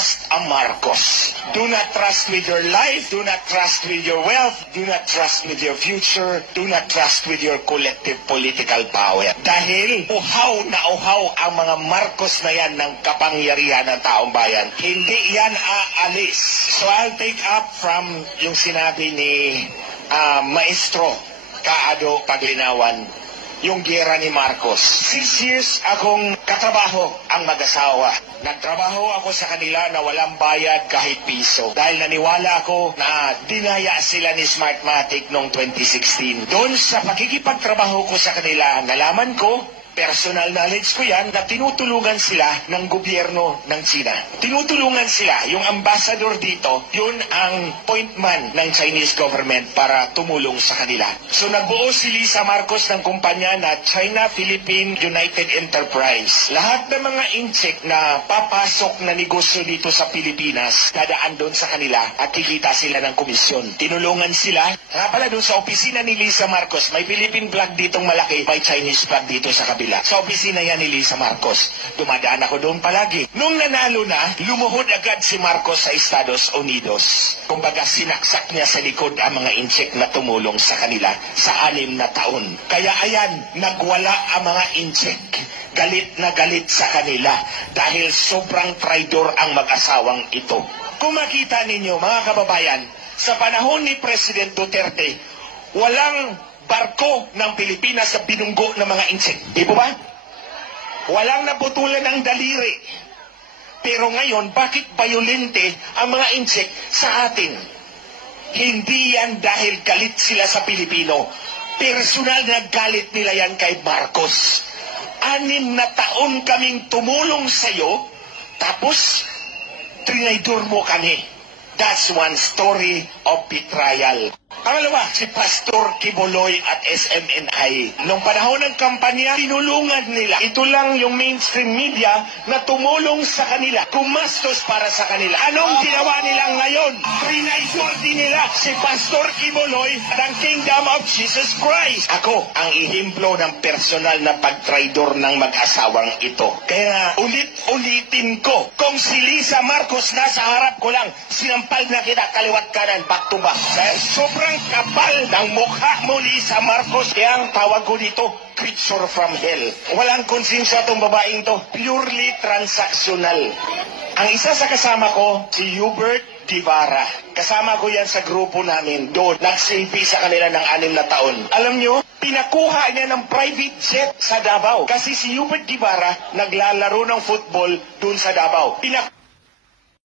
trust a Marcos. Do not trust with your life. Do not trust with your wealth. Do not trust with your future. Do not trust with your collective political power. Dahil uhaw na uhaw ang mga Marcos na yan ng kapangyarihan ng taong bayan. Hindi yan aalis. So I'll take up from yung sinabi ni Maestro Kaado Paglinawan, yung giyera ni Marcos. 6 years akong katrabaho ang mag-asawa. Nagtrabaho ako sa kanila na walang bayad kahit piso. Dahil naniwala ako na dinaya sila ni Smartmatic noong 2016. Doon sa pakikipagtrabaho ko sa kanila, nalaman ko, personal knowledge ko yan, na tinutulungan sila ng gobyerno ng China. Tinutulungan sila. Yung ambassador dito, yun ang point man ng Chinese government para tumulong sa kanila. So nagbuo si Lisa Marcos ng kumpanya na China-Philippine United Enterprise. Lahat ng mga incheck na papasok na negosyo dito sa Pilipinas, dadaan doon sa kanila at kikita sila ng komisyon. Tinulungan sila. Nga pala doon sa opisina ni Lisa Marcos, may Philippine flag ditong malaki, may Chinese flag dito sa kabila. Sa opisina yan ni Lisa Marcos. Dumadaan ako doon palagi. Nung nanalo na, lumuhod agad si Marcos sa Estados Unidos. Kumbaga sinaksak niya sa likod ang mga incheck na tumulong sa kanila sa 6 na taon. Kaya ayan, nagwala ang mga incheck. Galit na galit sa kanila dahil sobrang traidor ang mag-asawang ito. Kung makita ninyo mga kababayan, sa panahon ni President Duterte, walang barko ng Pilipinas sa binunggo ng mga incheck. Di po ba? Walang naputulan ng daliri. Pero ngayon, bakit bayolente ang mga incheck sa atin? Hindi yan dahil galit sila sa Pilipino. Personal na galit nila yan kay Marcos. 6 na taon kaming tumulong sa'yo, tapos trinaydor mo kami. That's one story of betrayal. Pangalawa, si Pastor Kibuloy at SMNI. Nung panahon ng kampanya, tinulungan nila. Ito lang yung mainstream media na tumulong sa kanila, kumastos para sa kanila. Anong ginawa nila ngayon? Trinaydor din nila si Pastor Kibuloy ng Kingdom of Jesus Christ. Ako ang ihemplo ng personal na pagtraidor ng mag-asawang ito. Kaya ulit-ulitin ko, kung si Lisa Marcos nasa harap ko lang, sinampal na kita kaliwat kanan, back to back. Dahil sobrang kapal ng mukha mo, Lisa Marcos. Kaya ang tawag ko dito, creature from hell. Walang konsensya itong babaeng to. Purely transactional. Ang isa sa kasama ko, si Hubert Divara. Kasama ko yan sa grupo namin. Doon, nagsilbi sa kanila ng 6 na taon. Alam nyo, pinakuha niya ng private jet sa Davao. Kasi si Hubert Divara naglalaro ng football doon sa Davao.